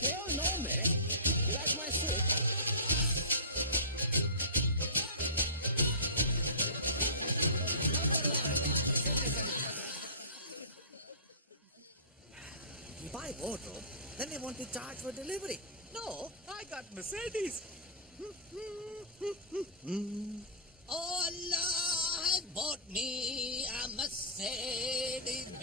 They all know me. You like my suit? You buy wardrobe, then they want to charge for delivery. No, I got Mercedes. Allah has bought me a Mercedes-Benz.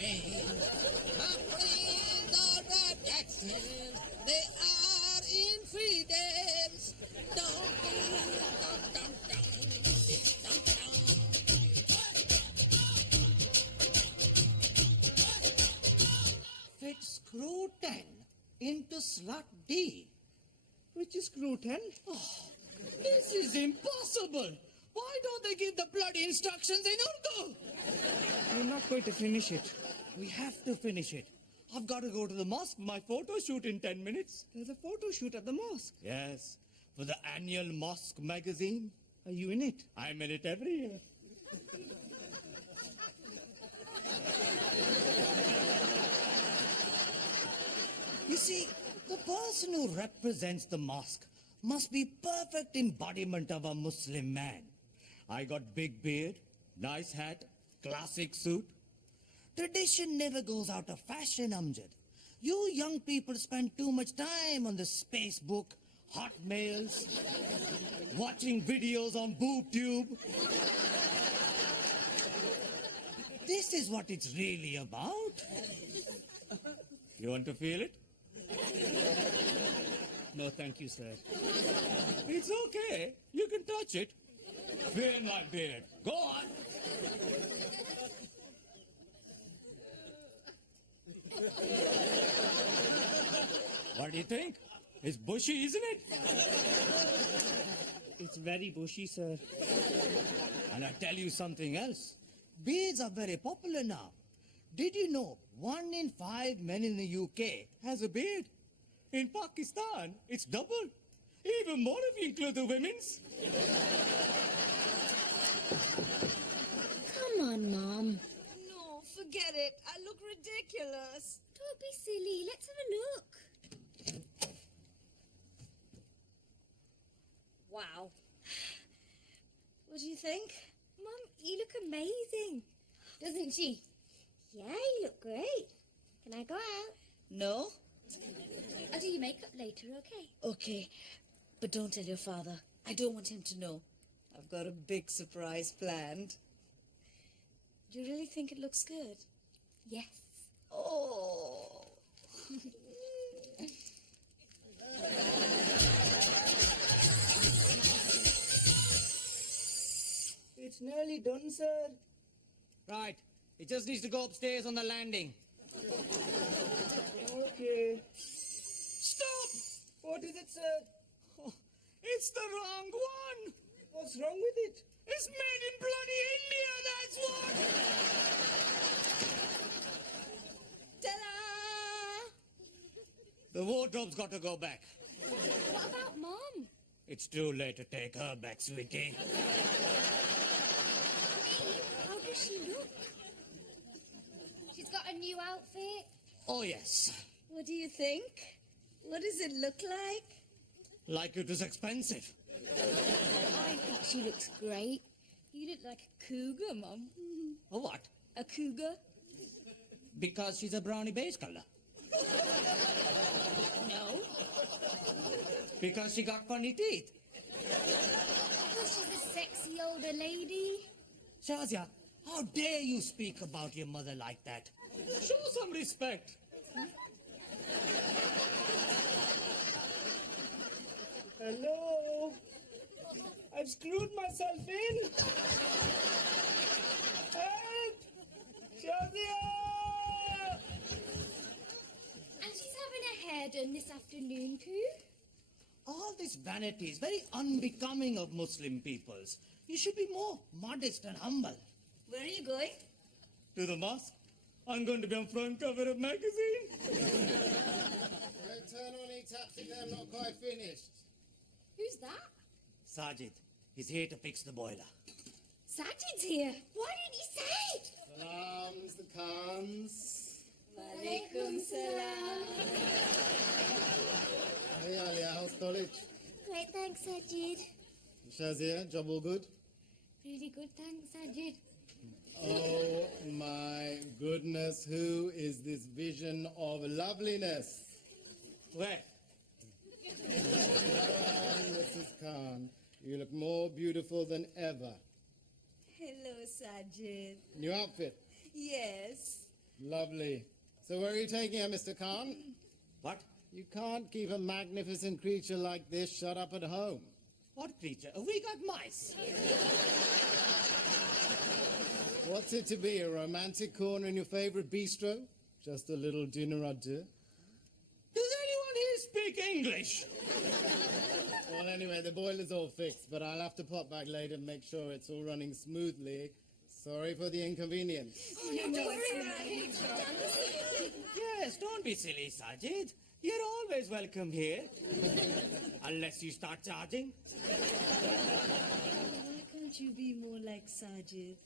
My friends are the Jacksons. They are infidels. Dum, dum, dum, dum, dum, dum. Fit screw 10 into slot D. Which is screw 10? Oh, this is impossible. Why don't they give the bloody instructions in Urdu? We're not going to finish it. We have to finish it. I've got to go to the mosque for my photo shoot in 10 minutes. There's a photo shoot at the mosque. Yes, for the annual mosque magazine. Are you in it? I'm in it every year. You see, the person who represents the mosque must be perfect embodiment of a Muslim man. I got big beard, nice hat, classic suit. Tradition never goes out of fashion, Amjad. You young people spend too much time on the Facebook, hotmails, watching videos on BoobTube. This is what it's really about. You want to feel it? No, thank you, sir. It's okay. You can touch it. Feel my beard. Go on. What do you think? It's bushy, isn't it? It's very bushy, sir. And I tell you something else. Beards are very popular now. Did you know 1 in 5 men in the UK has a beard? In Pakistan, it's double. Even more if you include the women's. Come on, Mom. No, forget it. I look ridiculous. Don't be silly. Let's have a look. Wow. What do you think? Mum, you look amazing. Doesn't she? Yeah, you look great. Can I go out? No? I'll do your makeup later, okay? Okay, but don't tell your father. I don't want him to know. I've got a big surprise planned. Do you really think it looks good? Yes. Oh. It's nearly done, sir. Right. It just needs to go upstairs on the landing. Okay. Stop! What is it, sir? Oh, it's the wrong one. What's wrong with it? It's made in bloody India, that's what! Ta-da! The wardrobe's got to go back. What about Mum? It's too late to take her back, sweetie. How does she look? She's got a new outfit. Oh, yes. What do you think? What does it look like? Like it was expensive. I think she looks great. You look like a cougar, Mum. A what? A cougar? Because she's a brownie base color. No. Because she got funny teeth. Because she's a sexy older lady. Shazia, how dare you speak about your mother like that? Show some respect. Hello? I've screwed myself in. Help! Shazia! And she's having her hair done this afternoon too. All this vanity is very unbecoming of Muslim peoples. You should be more modest and humble. Where are you going? To the mosque. I'm going to be on front cover of magazine. Don't turn on any taxi, I'm not quite finished. Who's that? Sajid, he's here to fix the boiler. Sajid's here. Why didn't he say? Salams, the Khans. Walaikum salam. Hey, Alia, how's college? Great, thanks, Sajid. Shazia, job all good? Really good, thanks, Sajid. Oh my goodness, who is this vision of loveliness? Where? Mrs. Khan, you look more beautiful than ever. Hello, Sajid. New outfit, Yes. lovely. So where are you taking her, Mr. Khan? What? You can't keep a magnificent creature like this shut up at home. What creature? We got mice. What's it to be, a romantic corner in your favorite bistro? Just a little dinner à deux? Does anyone here speak English? Well, anyway, the boiler's all fixed, but I'll have to pop back later and make sure it's all running smoothly. Sorry for the inconvenience. Don't worry about it. Yes, don't be silly, Sajid. You're always welcome here. Unless you start charging. Why can't you be more like Sajid?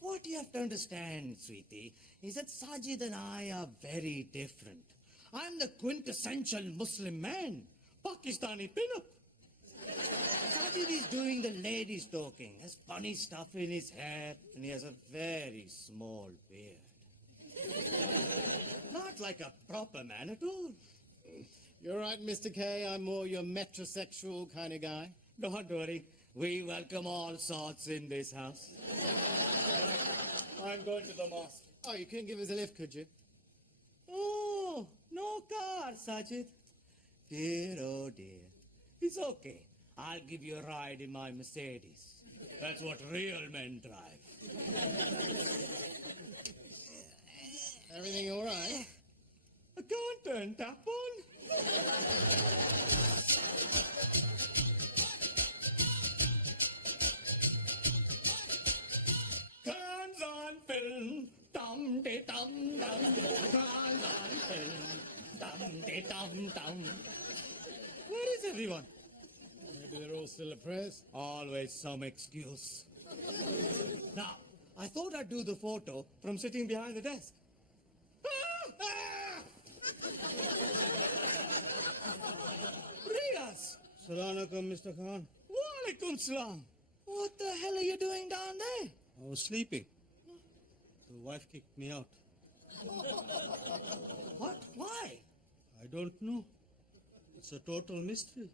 What you have to understand, sweetie, is that Sajid and I are very different. I'm the quintessential Muslim man. Pakistani pin-up. Sajid is doing the ladies talking, has funny stuff in his hair, and he has a very small beard. Not like a proper man at all. You're right, Mr. K. I'm more your metrosexual kind of guy. Don't worry, we welcome all sorts in this house. I'm going to the mosque. Oh, you couldn't give us a lift, could you? Oh, no car, Sajid. Dear, oh dear. It's okay. I'll give you a ride in my Mercedes. That's what real men drive. Everything all right? I can't turn tap on. Cans on film. Dum-de-dum-dum. Cans on film. Dum-de-dum-dum. Where is everyone? Maybe they're all still at prayers. Always some excuse. Now, I thought I'd do the photo from sitting behind the desk. Ah! Ah! Riaz! Assalamualaikum, Mr. Khan. Walaikum salam. What the hell are you doing down there? I was sleeping. The wife kicked me out. What? Why? I don't know. It's a total mystery.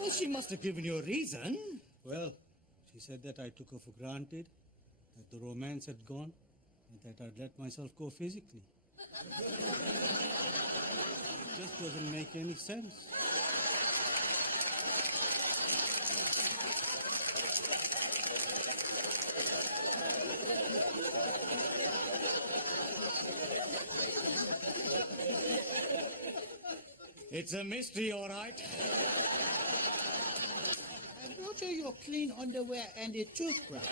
Well, she must have given you a reason. Well, she said that I took her for granted, that the romance had gone, and that I'd let myself go physically. It just doesn't make any sense. It's a mystery, all right. I brought you your clean underwear and a toothbrush.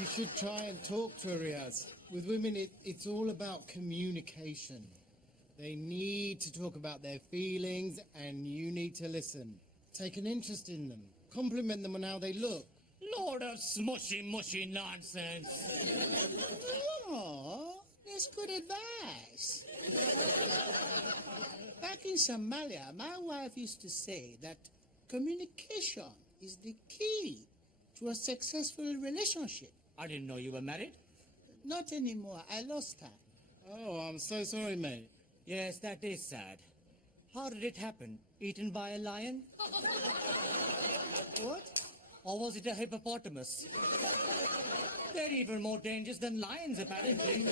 You should try and talk to her, Riaz. With women, it's all about communication. They need to talk about their feelings, and you need to listen. Take an interest in them. Compliment them on how they look. Load of smushy, mushy nonsense. Oh, that's good advice. Back in Somalia, my wife used to say that communication is the key to a successful relationship. I didn't know you were married. Not anymore. I lost her. Oh, I'm so sorry, mate. Yes, that is sad. How did it happen? Eaten by a lion? What? Or was it a hippopotamus? They're even more dangerous than lions, apparently.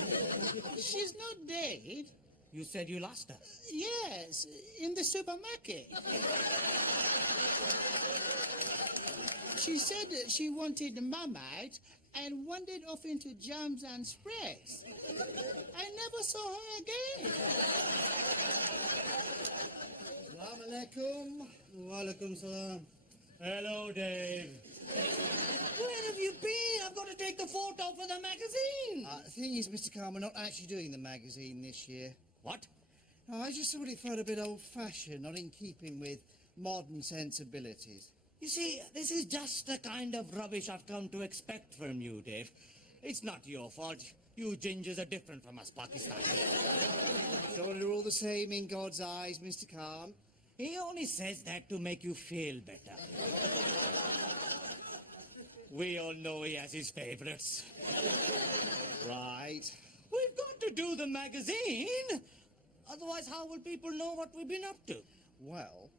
She's not dead. You said you lost her. Yes, in the supermarket. She said that she wanted Marmite and wandered off into jams and spreads. I never saw her again. Assalamu alaikum. Walaikum salam. Hello, Dave. Where have you been? I've got to take the photo for the magazine. The thing is, Mr. Khan, we're not actually doing the magazine this year. What? No, I just thought it felt a bit old-fashioned, not in keeping with modern sensibilities. You see, this is just the kind of rubbish I've come to expect from you, Dave. It's not your fault. You gingers are different from us Pakistanis. So we're all the same in God's eyes, Mr. Khan. He only says that to make you feel better. We all know he has his favorites. Right. We've got to do the magazine. Otherwise, how will people know what we've been up to? Well,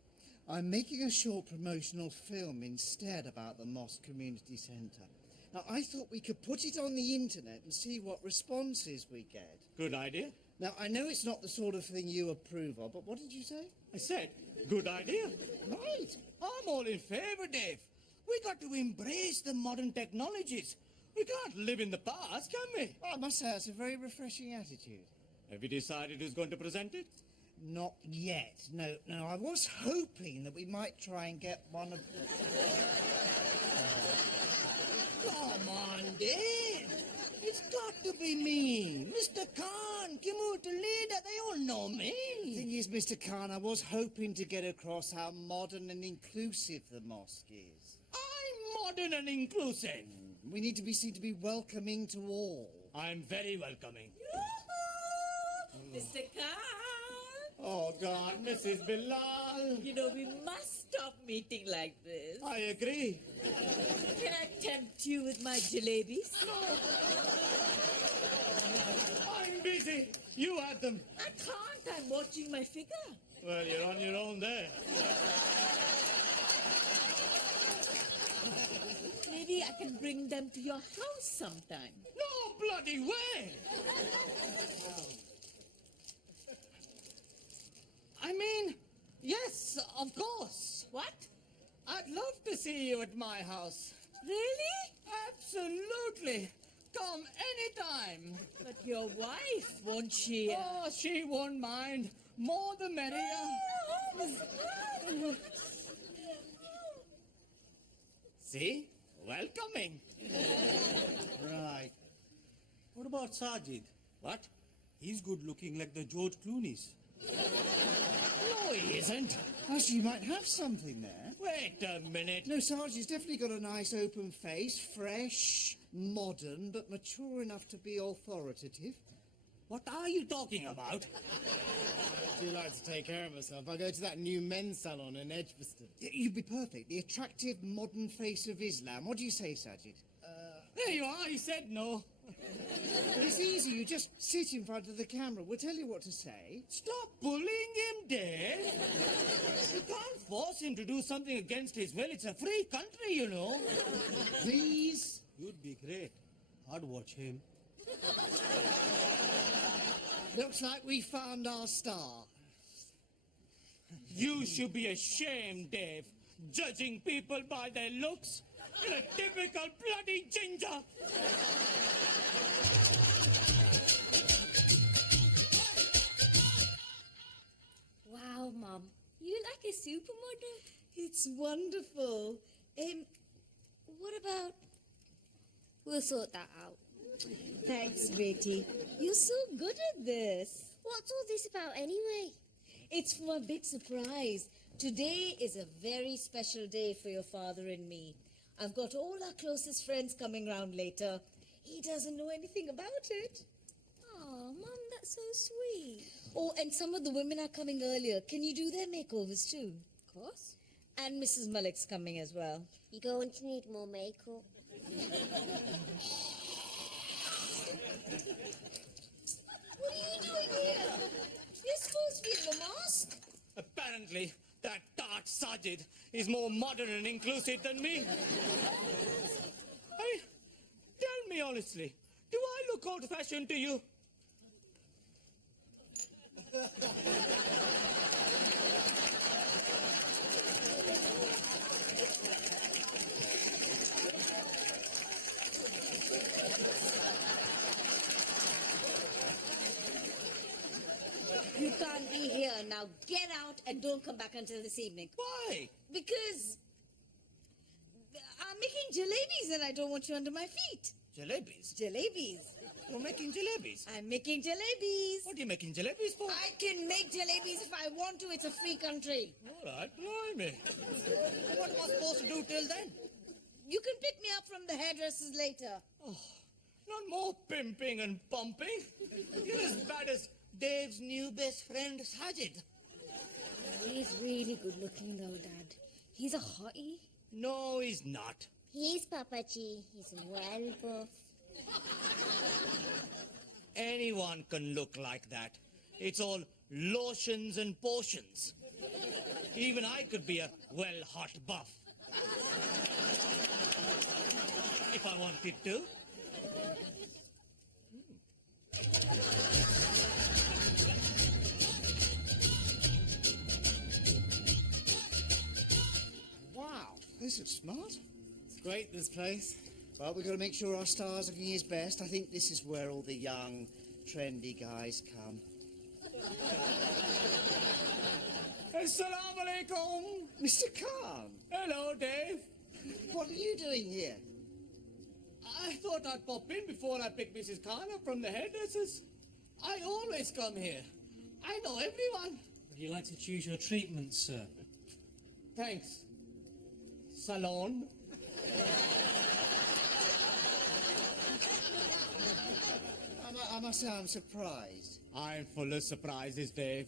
I'm making a short promotional film instead about the Mosque Community Centre. Now, I thought we could put it on the internet and see what responses we get. Good idea. Now, I know it's not the sort of thing you approve of, but what did you say? I said, good idea. Right. I'm all in favor, Dave. We got to embrace the modern technologies. We can't live in the past, can we? Well, I must say, it's a very refreshing attitude. Have you decided who's going to present it? Not yet. No, I was hoping that we might try and get one of... Come on, Dave. It's got to be me. Mr. Khan, community leader, they all know me. The thing is, Mr. Khan, I was hoping to get across how modern and inclusive the mosque is. I'm modern and inclusive. We need to be seen to be welcoming to all. I'm very welcoming. Mr. Khan! Oh, God, Mrs. Bilal. You know, we must stop meeting like this. I agree. Can I tempt you with my jalebis? I'm busy. You have them. I can't. I'm watching my figure. Well, you're on your own there. Maybe I can bring them to your house sometime. No bloody way. I mean, yes, of course. What? I'd love to see you at my house. Really? Absolutely. Come anytime. But your wife, won't she? Oh, she won't mind. More the merrier. See? Welcoming. Right. What about Sajid? What? He's good looking like the George Clooney's. No, he isn't. Oh, she might have something there. Wait a minute. No, Sarge, he's definitely got a nice open face, fresh, modern, but mature enough to be authoritative. What are you talking about? I do like to take care of myself. I go to that new men's salon in Edgbaston. You'd be perfect. The attractive, modern face of Islam. What do you say, Sajid? There you are. He said no. It's easy. You just sit in front of the camera. We'll tell you what to say. Stop bullying him, Dave. You can't force him to do something against his will. It's a free country, you know. Please. You'd be great. I'd watch him. Looks like we found our star. You should be ashamed, Dave. Judging people by their looks. You're a typical bloody ginger. Wow, Mum. You look like a supermodel. It's wonderful. What about... We'll sort that out. Thanks, Betty. You're so good at this. What's all this about anyway? It's for a big surprise. Today is a very special day for your father and me. I've got all our closest friends coming round later. He doesn't know anything about it. Oh, Mum, that's so sweet. Oh, and some of the women are coming earlier. Can you do their makeovers too? Of course. And Mrs. Malik's coming as well. You're going to need more makeup. What are you doing here? You're supposed to be in the mosque. Apparently, that tart Sajid is more modern and inclusive than me. I mean, tell me honestly, do I look old-fashioned to you? You can't be here now. Get out and don't come back until this evening. Why? Because I'm making jalebis and I don't want you under my feet. Jalebis? Jalebis. You're making jalebis. I'm making jalebis. What are you making jalebis for? I can make jalebis if I want to. It's a free country. All right, blimey. What am I supposed to do till then? You can pick me up from the hairdressers later. Not more pimping and pumping. You're as bad as Dave's new best friend, Sajid. He's really good looking though, Dad. He's a hottie. No, he's not. He's Papaji. He's well buff. Anyone can look like that. It's all lotions and potions. Even I could be a well-hot buff. If I wanted to. Wow, this looks smart. It's great, this place. Well, we've got to make sure our star's looking his best. I think this is where all the young, trendy guys come. Assalamu alaikum. Mr. Khan, Hello, Dave. what are you doing here? I thought I'd pop in before I pick Mrs. Khan up from the hairdressers. I always come here. I know everyone. Would you like to choose your treatment, sir? Thanks. Salon. I must say I'm surprised. I'm full of surprises, Dave.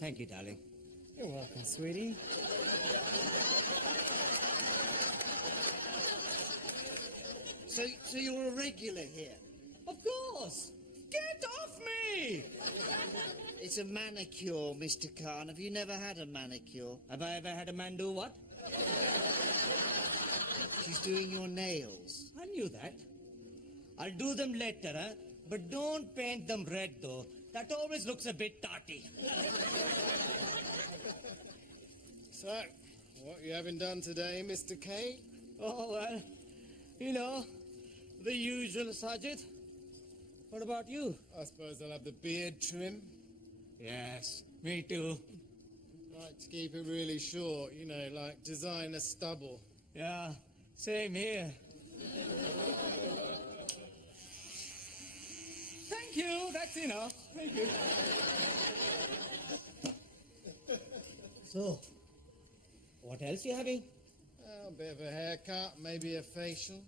Thank you, darling. You're welcome, sweetie. So you're a regular here? Of course. Get off me! It's a manicure, Mr. Khan. Have you never had a manicure? Have I ever had a man do what? She's doing your nails. I knew that. I'll do them later, huh? But don't paint them red, though. That always looks a bit tarty. So, what you having done today, Mr. K? Oh, well, you know, the usual, Sajid. What about you? I suppose I'll have the beard trim. Yes, me too. Like to keep it really short, you know, like designer stubble. Yeah, same here. Thank you, that's enough. Thank you. So, what else you having? A bit of a haircut, maybe a facial.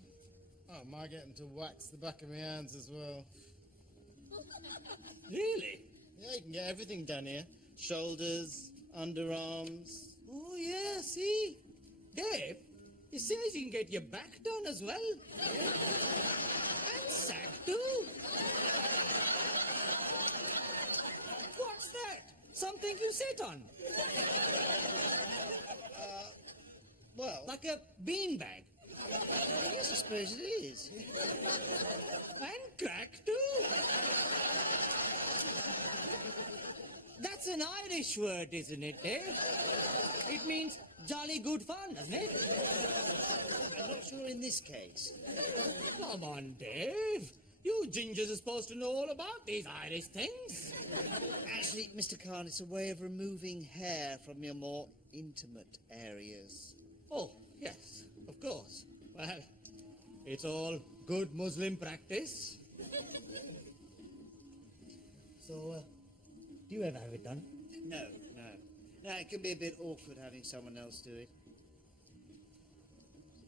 Oh, am I getting to wax the back of my hands as well? Really? Yeah, you can get everything done here. Shoulders, underarms. Oh, yeah, see? Dave, it says you can get your back done as well. And sack too. What's that? Something you sit on? Well, Like a beanbag. yes, I suppose it is. And crack too. That's an Irish word, isn't it, Dave? It means jolly good fun, doesn't it? I'm not sure in this case. Come on, Dave. You gingers are supposed to know all about these Irish things. Actually, Mr. Khan, it's a way of removing hair from your more intimate areas. Oh, yes, of course. Well, it's all good Muslim practice. So, do you ever have it done? No. No, it can be a bit awkward having someone else do it.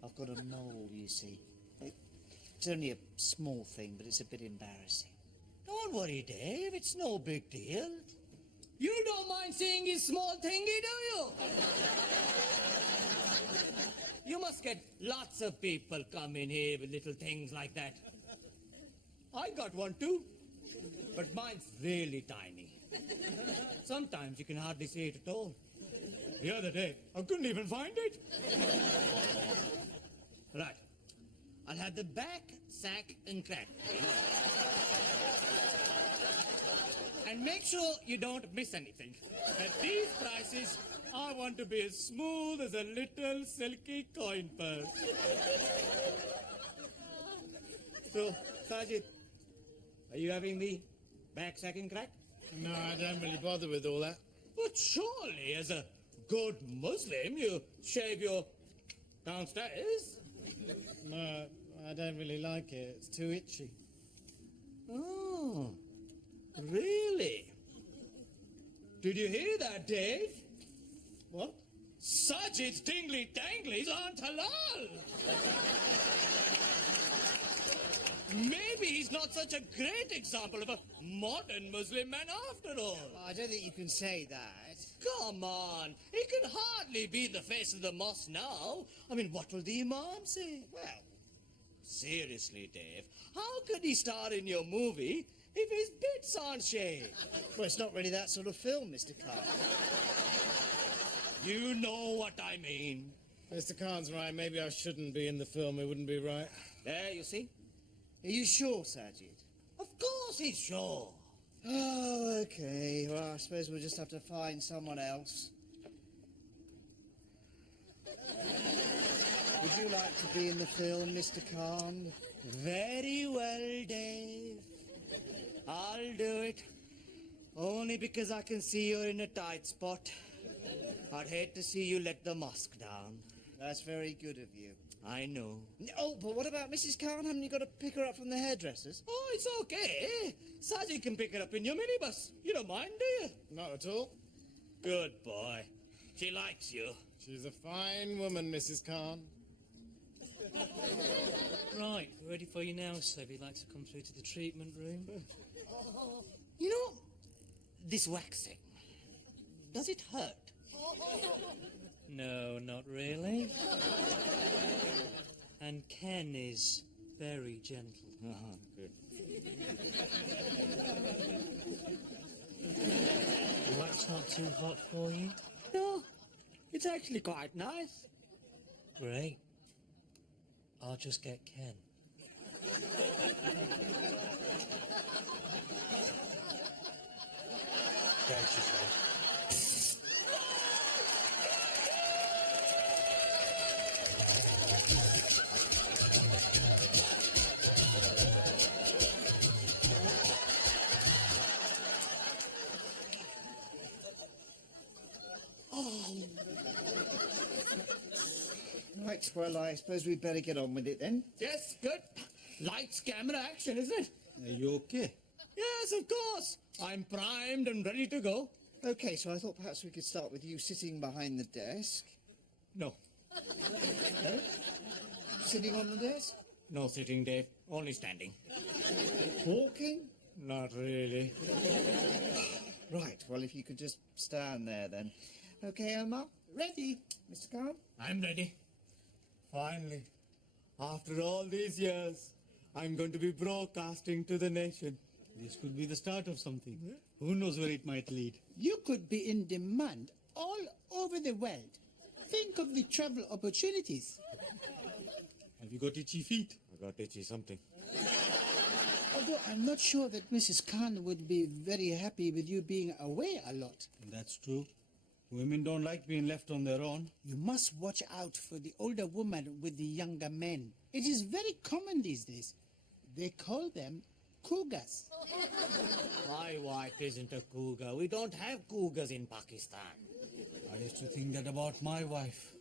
I've got a mole, you see. It's only a small thing, but it's a bit embarrassing. Don't worry, Dave. It's no big deal. You don't mind seeing his small thingy, do you? You must get lots of people come in here with little things like that. I got one too, but mine's really tiny. Sometimes you can hardly see it at all. The other day, I couldn't even find it. Right. I'll have the back, sack, and crack. And make sure you don't miss anything. At these prices, I want to be as smooth as a little silky coin purse. So, Sajid, are you having the back, sack, and crack? No, I don't really bother with all that. But surely, as a good Muslim, you shave your downstairs. No, I don't really like it. It's too itchy. Oh, really? Did you hear that, Dave? What? Sajid's tingly danglies aren't halal. Maybe he's not such a great example of a modern Muslim man after all. I don't think you can say that. Come on, he can hardly be the face of the mosque now. I mean, what will the Imam say? Well, seriously, Dave, how could he star in your movie if his bits aren't shaved? Well, it's not really that sort of film, Mr. Khan. You know what I mean. Mr. Khan's right. Maybe I shouldn't be in the film. It wouldn't be right. There, you see? Are you sure, Sajid? Of course he's sure. Oh, okay. Well, I suppose we'll just have to find someone else. Would you like to be in the film, Mr. Khan? Very well, Dave. I'll do it. Only because I can see you're in a tight spot. I'd hate to see you let the mosque down. That's very good of you. I know. Oh, but what about Mrs. Khan? Haven't you got to pick her up from the hairdressers? Oh, it's okay. Sajid can pick her up in your minibus. You don't mind, do you? Not at all. Good boy. She likes you. She's a fine woman, Mrs. Khan. Right, we're ready for you now, sir. If you'd like to come through to the treatment room. You know, this waxing, does it hurt? No, not really. And Ken is very gentle. Good. The wax not too hot for you? No, it's actually quite nice. Great. I'll just get Ken. Right, she said. Right, well, I suppose we'd better get on with it then. Yes, good. Lights, camera, action, isn't it? Are you okay? Yes, of course. I'm primed and ready to go. Okay, so I thought perhaps we could start with you sitting behind the desk. No. No? Sitting on the desk? No sitting, Dave. Only standing. Walking? Not really. Right, well, if you could just stand there then. Okay, Omar? Ready? Mr. Khan? I'm ready. Finally. After all these years, I'm going to be broadcasting to the nation. This could be the start of something. Who knows where it might lead? You could be in demand all over the world. Think of the travel opportunities. Have you got itchy feet? I got itchy something. Although I'm not sure that Mrs. Khan would be very happy with you being away a lot. That's true. Women don't like being left on their own. You must watch out for the older woman with the younger men. It is very common these days. They call them cougars. My wife isn't a cougar. We don't have cougars in Pakistan. I used to think that about my wife.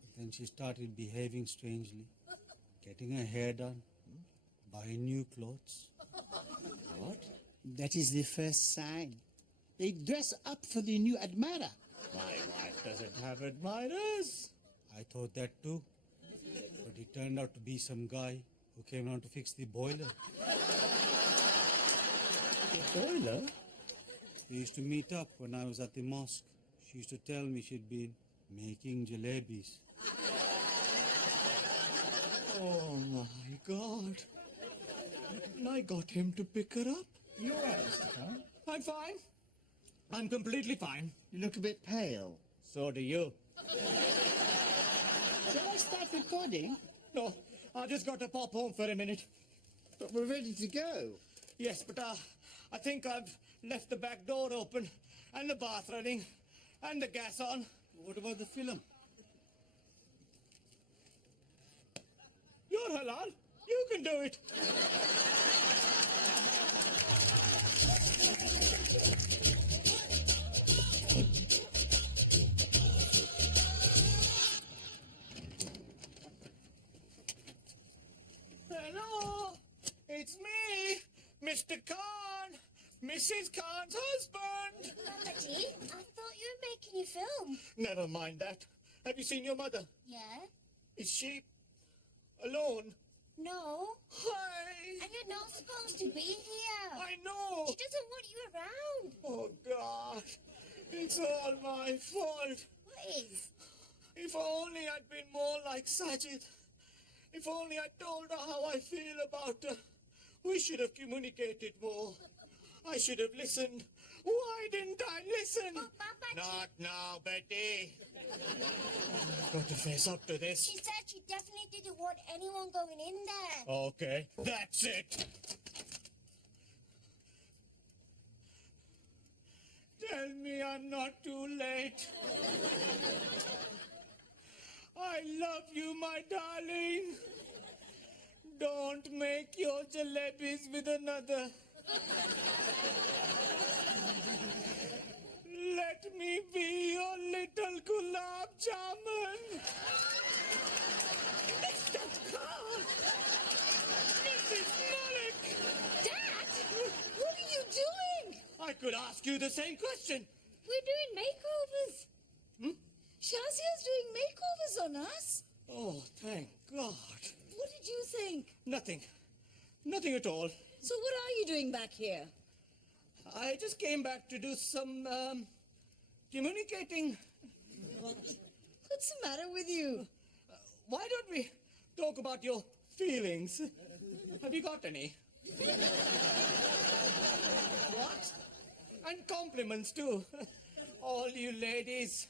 But then she started behaving strangely. Getting her hair done. Buying new clothes. What? That is the first sign. They dress up for the new admirer. My wife doesn't have admirers. I thought that too. But it turned out to be some guy who came around to fix the boiler. The boiler? We used to meet up when I was at the mosque. She used to tell me she'd been making jalebis. Oh my God. And I got him to pick her up. You're right, Mr. Khan. I'm fine. I'm completely fine. You look a bit pale. So do you. Shall I start recording? No, I just got to pop home for a minute. But we're ready to go. Yes, but I think I've left the back door open and the bath running and the gas on. What about the film? You're halal. You can do it. Mr. Khan! Mrs. Khan's husband! Daddy, I thought you were making your film. Never mind that. Have you seen your mother? Yeah? Is she alone? No. Hi! And you're not supposed to be here. I know! She doesn't want you around. Oh, God. It's all my fault. What is? If only I'd been more like Sajid. If only I told her how I feel about her. We should have communicated more. I should have listened. Why didn't I listen? But Papa, Not now, Betty. I've got to face up to this. she said she definitely didn't want anyone going in there. Okay, that's it. Tell me I'm not too late. I love you, my darling. Don't make your jalebis with another. Let me be your little gulab jamun. Mr. Khan! Mrs. Malik! Dad! What are you doing? I could ask you the same question. We're doing makeovers. Shazia's doing makeovers on us. Oh, thank God. What did you think? Nothing. Nothing at all. So what are you doing back here? I just came back to do some, communicating. What's the matter with you? Why don't we talk about your feelings? Have you got any? What? And compliments, too. All you ladies.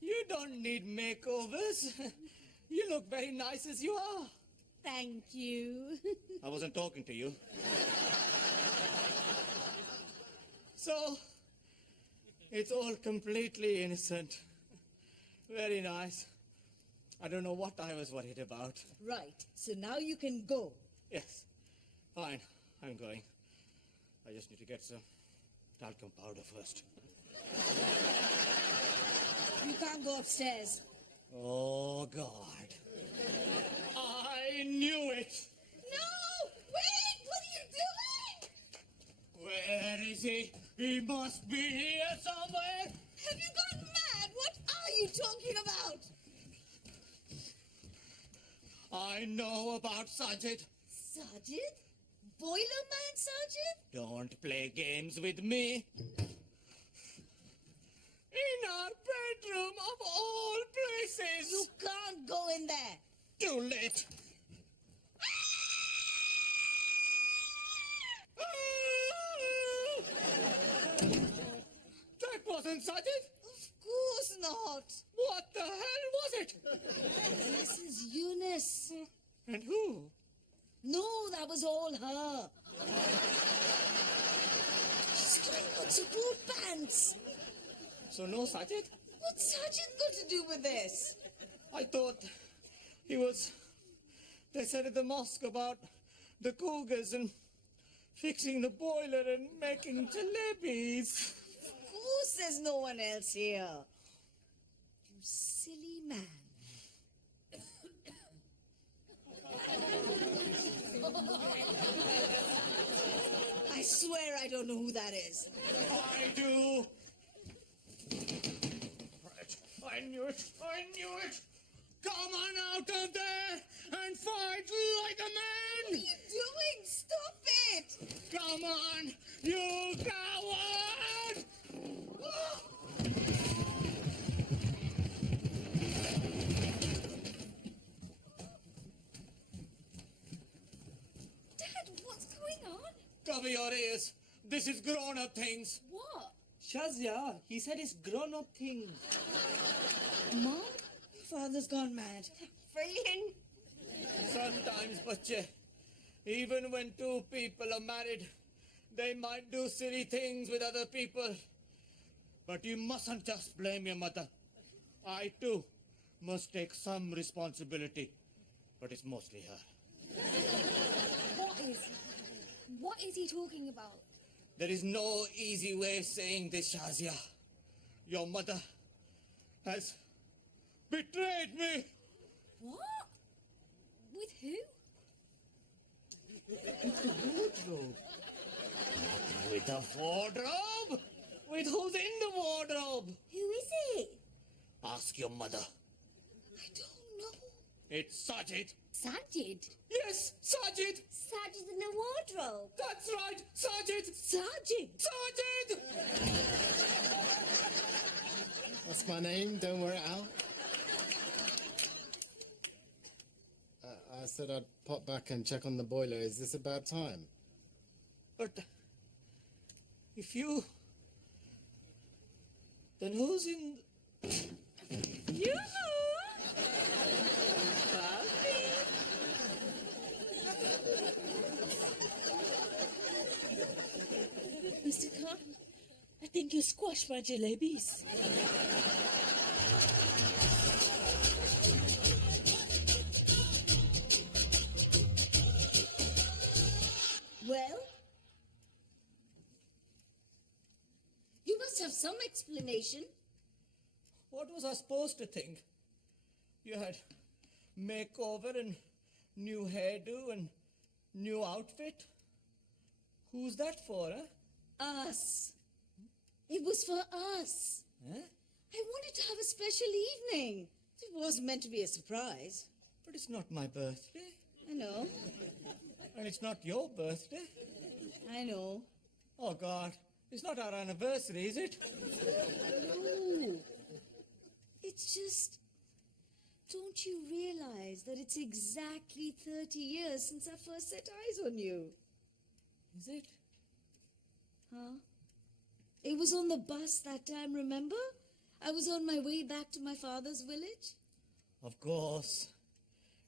You don't need makeovers. You look very nice as you are. Thank you. I wasn't talking to you. So, it's all completely innocent. Very nice. I don't know what I was worried about. Right, so now you can go. Yes, fine, I'm going. I just need to get some talcum powder first. You can't go upstairs. Oh, God. I knew it. No! Wait! What are you doing? Where is he? He must be here somewhere. Have you gone mad? What are you talking about? I know about Sajid. Sergeant? Boilerman Sergeant? Don't play games with me. In our bedroom of all places. You can't go in there. Too late. That wasn't Sajid. Of course not. What the hell was it? This is Eunice. And who? No, that was all her. She's trying on some boot pants. So no Sajid? What's Sergeant got to do with this? I thought he was... They said at the mosque about the cougars and fixing the boiler and making jalebis. Of course there's no one else here. You silly man. I swear I don't know who that is. I do. Right. I knew it. I knew it. Come on out of there and fight like a What are man. you doing? Stop it! Come on, you coward. Dad, what's going on? Cover your ears. This is grown-up things. What? Shazia, he said it's grown-up things. Mom? Father's gone mad. Brilliant. Sometimes, bache, even when two people are married, they might do silly things with other people. But you mustn't just blame your mother. I, too, must take some responsibility. But it's mostly her. What is he talking about? There is no easy way of saying this, Shazia. Your mother has betrayed me. What? With who? Into the wardrobe. With a wardrobe? With who's in the wardrobe? Who is it? Ask your mother. I don't know. It's Sajid. Sajid. Yes, Sajid. Sajid in the wardrobe. That's right, Sajid. Sergeant! Sajid! That's my name, don't wear it out. I said I'd pop back and check on the boiler. Is this about time? But if you... Then who's in... Mr. Khan, I think you squashed my jalebis. Well? You must have some explanation. What was I supposed to think? You had makeover and new hairdo and new outfit? Who's that for, eh? Us. It was for us. Huh? I wanted to have a special evening. It wasn't meant to be a surprise. But it's not my birthday. I know. And it's not your birthday. I know. Oh, God. It's not our anniversary, is it? No. It's just... Don't you realize that it's exactly 30 years since I first set eyes on you? Is it? Huh? It was on the bus that time, remember? I was on my way back to my father's village. Of course.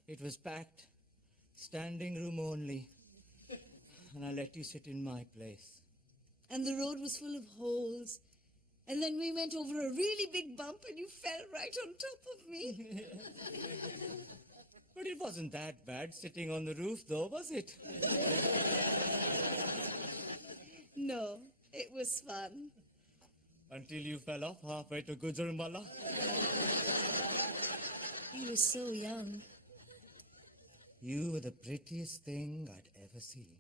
It was packed. Standing room only. And I let you sit in my place. And the road was full of holes. And then we went over a really big bump and you fell right on top of me. But it wasn't that bad sitting on the roof, though, was it? No, it was fun. Until you fell off halfway to Gujarmala. You were so young. You were the prettiest thing I'd ever seen.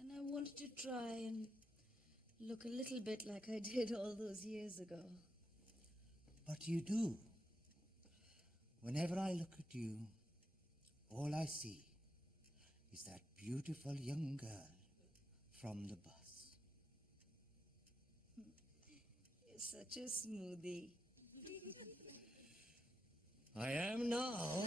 And I wanted to try and look a little bit like I did all those years ago. But you do. Whenever I look at you, all I see is that beautiful young girl from the bus. You're such a smoothie. I am now.